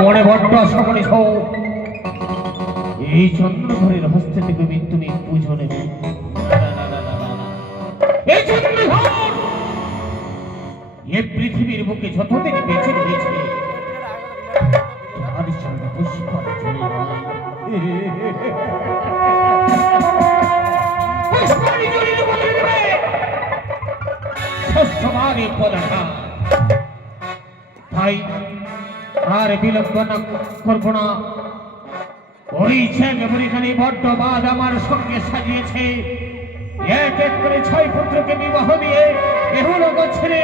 মনে বড্ড আশা করিস এই চন্দ্রধরের হস্তে থেকে তুমি পুজো নেবে। এই চন্দ্রধর এ পৃথিবীর বুকে যতদিন বেঁচে রয়েছে তার সঙ্গে পুষ্পা চলে তাই আর বিলম্ব করবো না। ওই ছেলেখানি বড্ড বাদ আমার সঙ্গে সাজিয়েছে, এক এক করে 6 পুত্রকে বিবাহ দিয়ে এগুলো ছেড়ে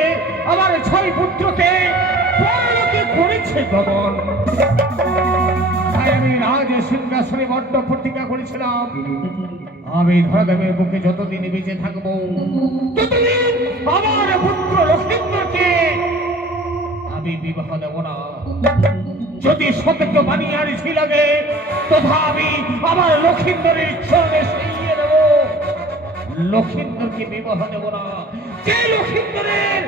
আমার 6 পুত্রকে পরলোকে করেছে গমন। তাই আমি রাজ সিংহাসনে বড্ড প্রতিজ্ঞা করেছিলাম, আমি ধরাধামের বুকে যতদিন বেঁচে থাকবো ততদিন আমার পুত্র লক্ষ্মীন্দরকে আমি বিবাহ দেব না। যদি সত্য বানিয়ে আনছি লাগে তথাপি আমার লক্ষ্মীন্দরের চরণে সইয়ে দেব। লক্ষ্মীন্দরকে বিবাহ দেব না। যে লক্ষ্মীন্দরের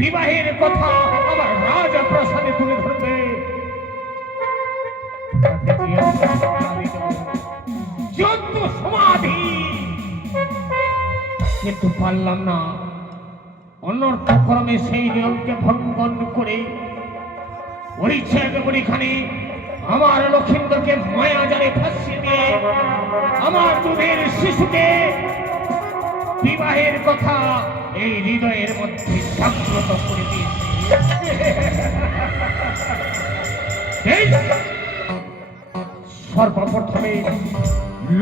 বিবাহের কথা আমার রাজপ্রাসাদে তুলে ধরবে যত সমাধি, কিন্তু পারলাম না। অনর্থক্রমে সেই নিয়মকে ভঙ্গন করে ওই ছেলেখানি আমার লক্ষ্মীন্দরকে মায়া জালে ফাঁসিয়ে দিয়ে আমার দুধের শিশুকে বিবাহের কথা এই হৃদয়ের মধ্যে জাগ্রত করে দিয়েছে। সর্বপ্রথমে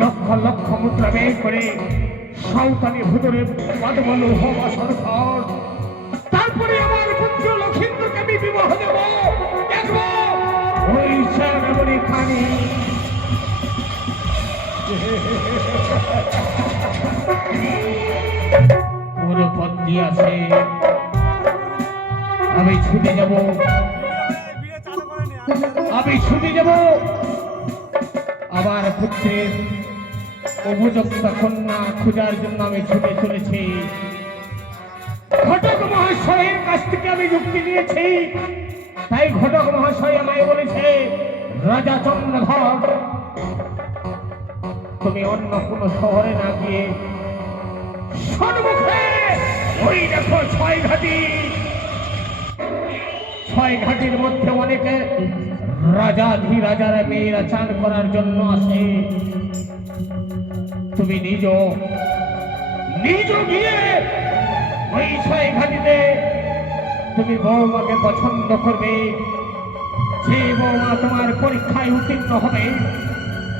লক্ষ লক্ষ মুদ্রা ব্যয় করে সাঁওতালি ভুতরে পাদবল হওয়া সরকার, তারপরে আমার পুত্র লক্ষ্মীন্দরকে আমি বিবাহ দেব। দেখবো ওই ছেলেখানি কোন পথ আছে আমি ছুটে যাব, আমি ছুটে যাব আমার পুত্রের উপযুক্ত কন্যা খোঁজার জন্য আমি ছুটে চলেছি। ঘটক মহাশয়ের কাছ থেকে আমি যুক্তি নিয়েছি, তাই ঘটক মহাশয় আমায় বলেছে, রাজা চন্দ্রধর তুমি অন্য কোনো শহরে না গিয়ে সন্মুখে ওই দেখো 6 ঘাটি, 6 ঘাটির মধ্যে অনেকে রাজারা মেয়েরা চান করার জন্য আসে। তুমি নিজ গিয়ে ওই 6 ঘাটিতে তুমি বৌমাকে পছন্দ করবে। যে বৌমা তোমার পরীক্ষায় উত্তীর্ণ হবে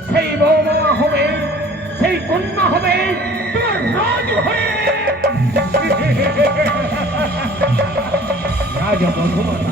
সেই বৌমা হবে, সেই কন্যা হবে তোমার রাজ হয়ে রাজা বধূমাতা।